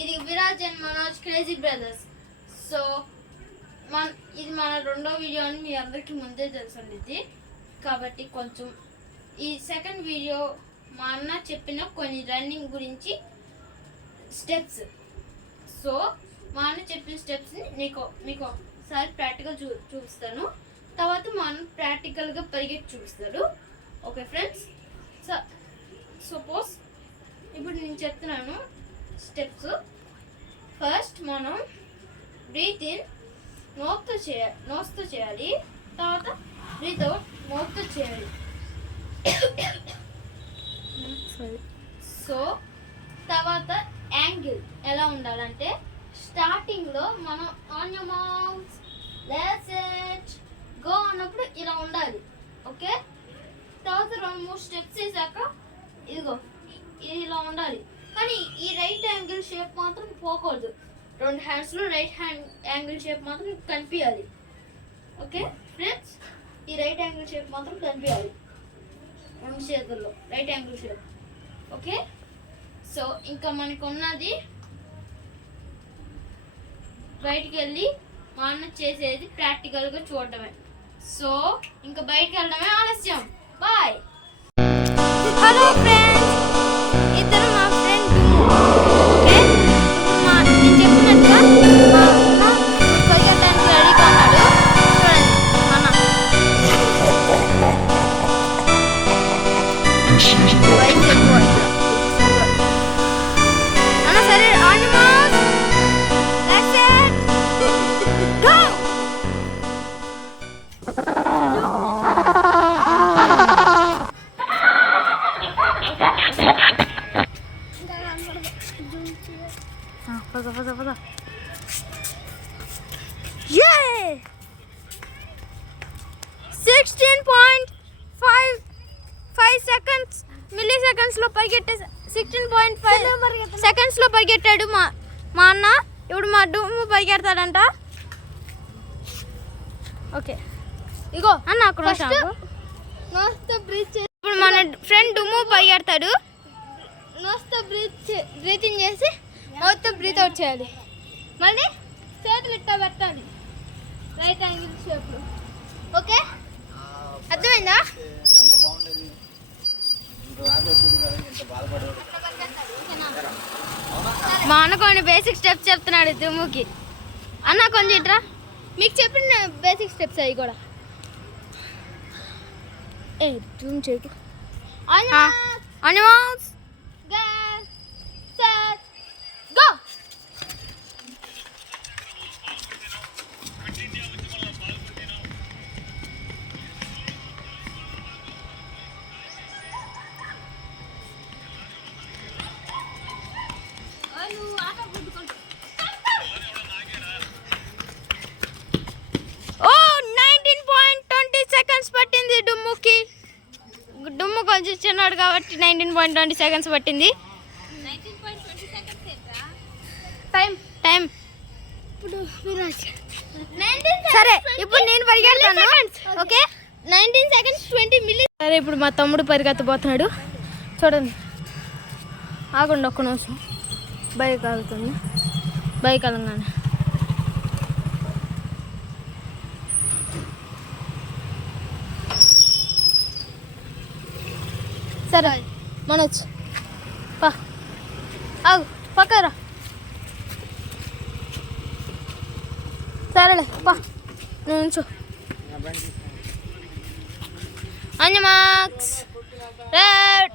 ఇది Viraj and Manoj crazy brothers. So మన ఇది మన రెండో వీడియో అని మీ అందరికీ ముందే తెలుసండి ఇది కాబట్టి కొంచెం ఈ సెకండ్ వీడియో మా అన్న చెప్పిన కొన్ని రన్నింగ్ గురించి స్టెప్స్. సో మా అన్న చెప్పిన స్టెప్స్ని నీకు మీకు ఒకసారి ప్రాక్టికల్ చూ చూపిస్తాను. తర్వాత మా అన్న ప్రాక్టికల్గా పరిగెత్తి చూపిస్తాడు. Okay friends? సో సపోజ్ ఇప్పుడు నేను చెప్తున్నాను. స్టెప్స్. ఫస్ట్ మనం బ్రీత్ ఇన్ నోస్తో చేయాలి నోస్తో చేయాలి. తర్వాత బ్రీత్ అవుట్ మౌత్తో చేయాలి. సో తర్వాత యాంగిల్ ఎలా ఉండాలంటే స్టార్టింగ్లో మనం on you mouth let's go అన్నప్పుడు ఇలా ఉండాలి. ఓకే తర్వాత రెండు మూడు స్టెప్స్ వేసాక ఇదిగో ఇది ఇలా ఉండాలి. కానీ ఈ రైట్ యాంగిల్ షేప్ మాత్రం పోకూడదు. రెండు హ్యాండ్స్లో రైట్ హ్యాండ్ యాంగిల్ షేప్ మాత్రం కనిపించాలి ఓకే ఫ్రెండ్స్ ఈ రైట్ యాంగిల్ షేప్ మాత్రం కనిపించాలి రెండు చేతుల్లో right angle shape okay so ఇంకా మనకు ఉన్నది బయటికి వెళ్ళి మా అన్న చేసేది ప్రాక్టికల్గా చూడటమే సో ఇంకా బయటికి వెళ్ళడమే ఆలస్యం బాయ్ హలో బైక్ ఎక్కువ అన్న సరే on mark let's set go పద పద పద యే sixteen point five five seconds milli సెకండ్స్లో పరిగెట్టే సిక్స్టీన్ పాయింట్ ఫైవ్ సెకండ్స్లో పరిగెట్టాడు మా మా అన్న. ఇప్పుడు మా డూము పరిగెడతాడంట ఓకే. ఇగో అన్న అక్కడ ఇప్పుడు మన ఫ్రెండ్ డుమ్ము పరిగెడతాడు నోస్తో బ్రీత్ బ్రీతింగ్ చేసి మౌత్తో బ్రీత్ అవుట్ చేయాలి. మళ్ళీ చేతులు ఇట్టా పెట్టాలి. రైట్ యాంగిల్ షేప్లో ఓకే అర్థమైందా? మా అన్న కొన్ని బేసిక్ స్టెప్స్ చెప్తున్నాడు దుమ్ముకి. అన్న కొంచెం ఇట్రా మీకు చెప్పిన బేసిక్ స్టెప్స్ అవి కూడా. ఏ జూమ్ చేయకు అనిమల్స్! డుమ్ము కొంచెం చిన్నాడు కాబట్టి నైన్టీన్ పాయింట్ ట్వంటీ సెకండ్స్ పట్టింది. టైం టైం సరే ఇప్పుడు నేను పరిగెడతాను. Okay? Nineteen seconds twenty milli సరే ఇప్పుడు మా తమ్ముడు పరిగెత్తబోతున్నాడు. చూడండి. ఆగండి ఒక్క నిమిషం. బైక్ ఆగుతుంది. బైక్ అనగానే సరే మనోజ్ పా. ఆగు పక్కరా. సరేలే పా. నువ్వు నుంచో On your marks. Red!